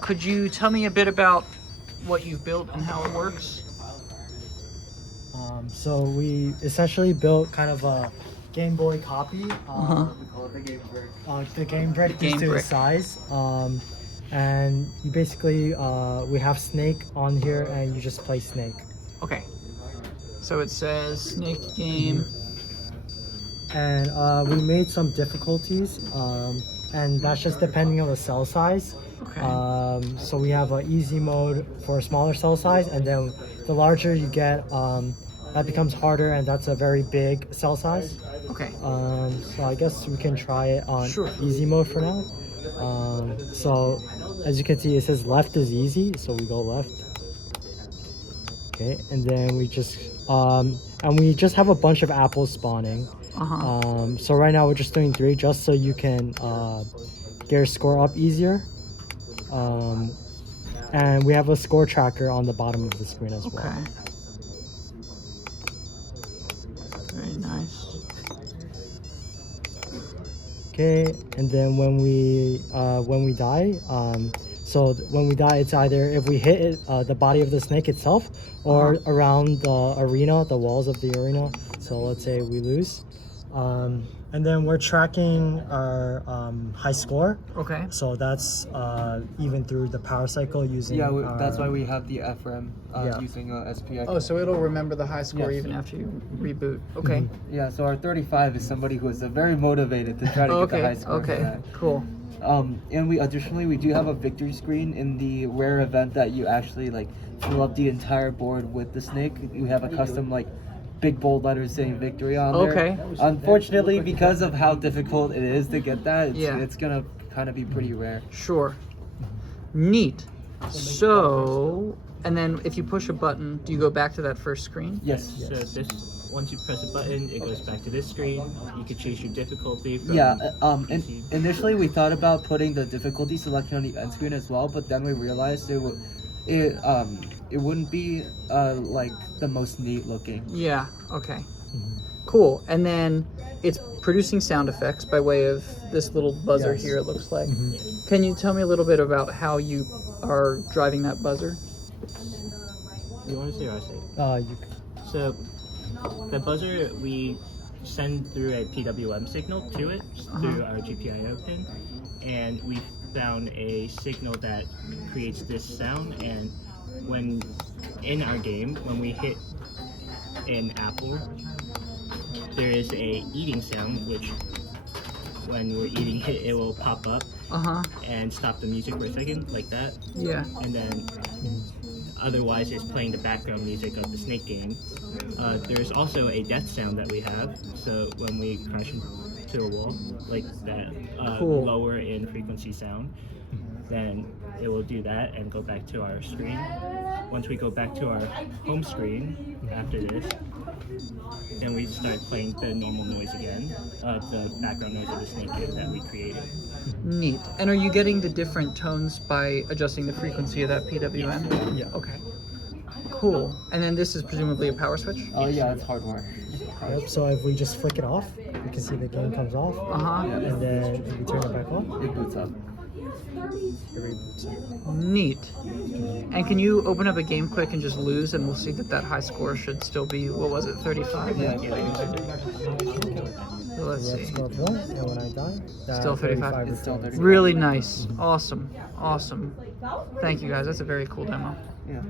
Could you tell me a bit about what you've built and how it works? So we essentially built kind of a Game Boy copy. We call it the game brick. The game brick game is to brick. its size. And you basically, we have Snake on here and you just play Snake. Okay. So it says Snake game. And we made some difficulties, and that's just depending on the cell size. Okay. So we have an easy mode for a smaller cell size, and then the larger you get, that becomes harder, and that's a very big cell size. Okay. So I guess we can try it on Sure. easy mode for now. So as you can see, it says left is easy, so we go left. Okay, and then we just have a bunch of apples spawning. So right now we're just doing 3 just so you can get your score up easier. And we have a score tracker on the bottom of the screen as well. Okay. Very nice. Okay, and then when we die, when we die, it's either if we hit it, the body of the snake itself, or around the arena, the walls of the arena. So let's say we lose. And then we're tracking our high score. Okay. So that's even through the power cycle using. Yeah, that's why we have the FRAM Yeah. using SPI. Oh, so it'll remember the high score Yes. even after you reboot. Okay. Yeah, so our 35 is somebody who is very motivated to try to get the high score. for Okay. that. Cool. And we do have a victory screen in the rare event that you actually like fill up the entire board with the snake. You have a custom like big bold letters saying victory on there. Okay. Unfortunately, because of how difficult it is to get that, it's gonna kind of be pretty rare. Sure. Neat. So, and then if you push a button, do you go back to that first screen? Yes. So this, once you press a button, it goes back to this screen. You can choose your difficulty. From Yeah. easy. Initially we thought about putting the difficulty selection on the end screen as well, but then we realized it wouldn't be like the most neat looking. Yeah. Okay. Cool. And then it's producing sound effects by way of this little buzzer Yes. here, it looks like. Can you tell me a little bit about how you are driving that buzzer? You want to say or I say? So the buzzer, we send through a PWM signal to it through our GPIO pin, and we found a signal that creates this sound. And when in our game, when we hit an apple, there is a eating sound, which when we're eating it, it will pop up and stop the music for a second, like that. Yeah. And then otherwise it's playing the background music of the snake game. There's also a death sound that we have, so when we crash into a wall, like that Cool. lower in frequency sound, then it will do that and go back to our screen. Once we go back to our home screen after this, then we start playing the normal noise again, the background noise of the snake game that we created. Neat. And are you getting the different tones by adjusting the frequency of that PWM? Yeah. Okay. Cool. And then this is presumably a power switch? Oh yeah, it's hardware. Yep, so if we just flick it off, you can see the game comes off. And then if we turn it back on, It boots up. it reboots it. Neat. And can you open up a game quick and just lose, and we'll see that that high score should still be, what was it, 35? Yeah. So let's We have see. score of 1, and when I die, that Still 35. It's still 35. Really nice. Awesome. Awesome. Thank you guys. That's a very cool demo. Yeah.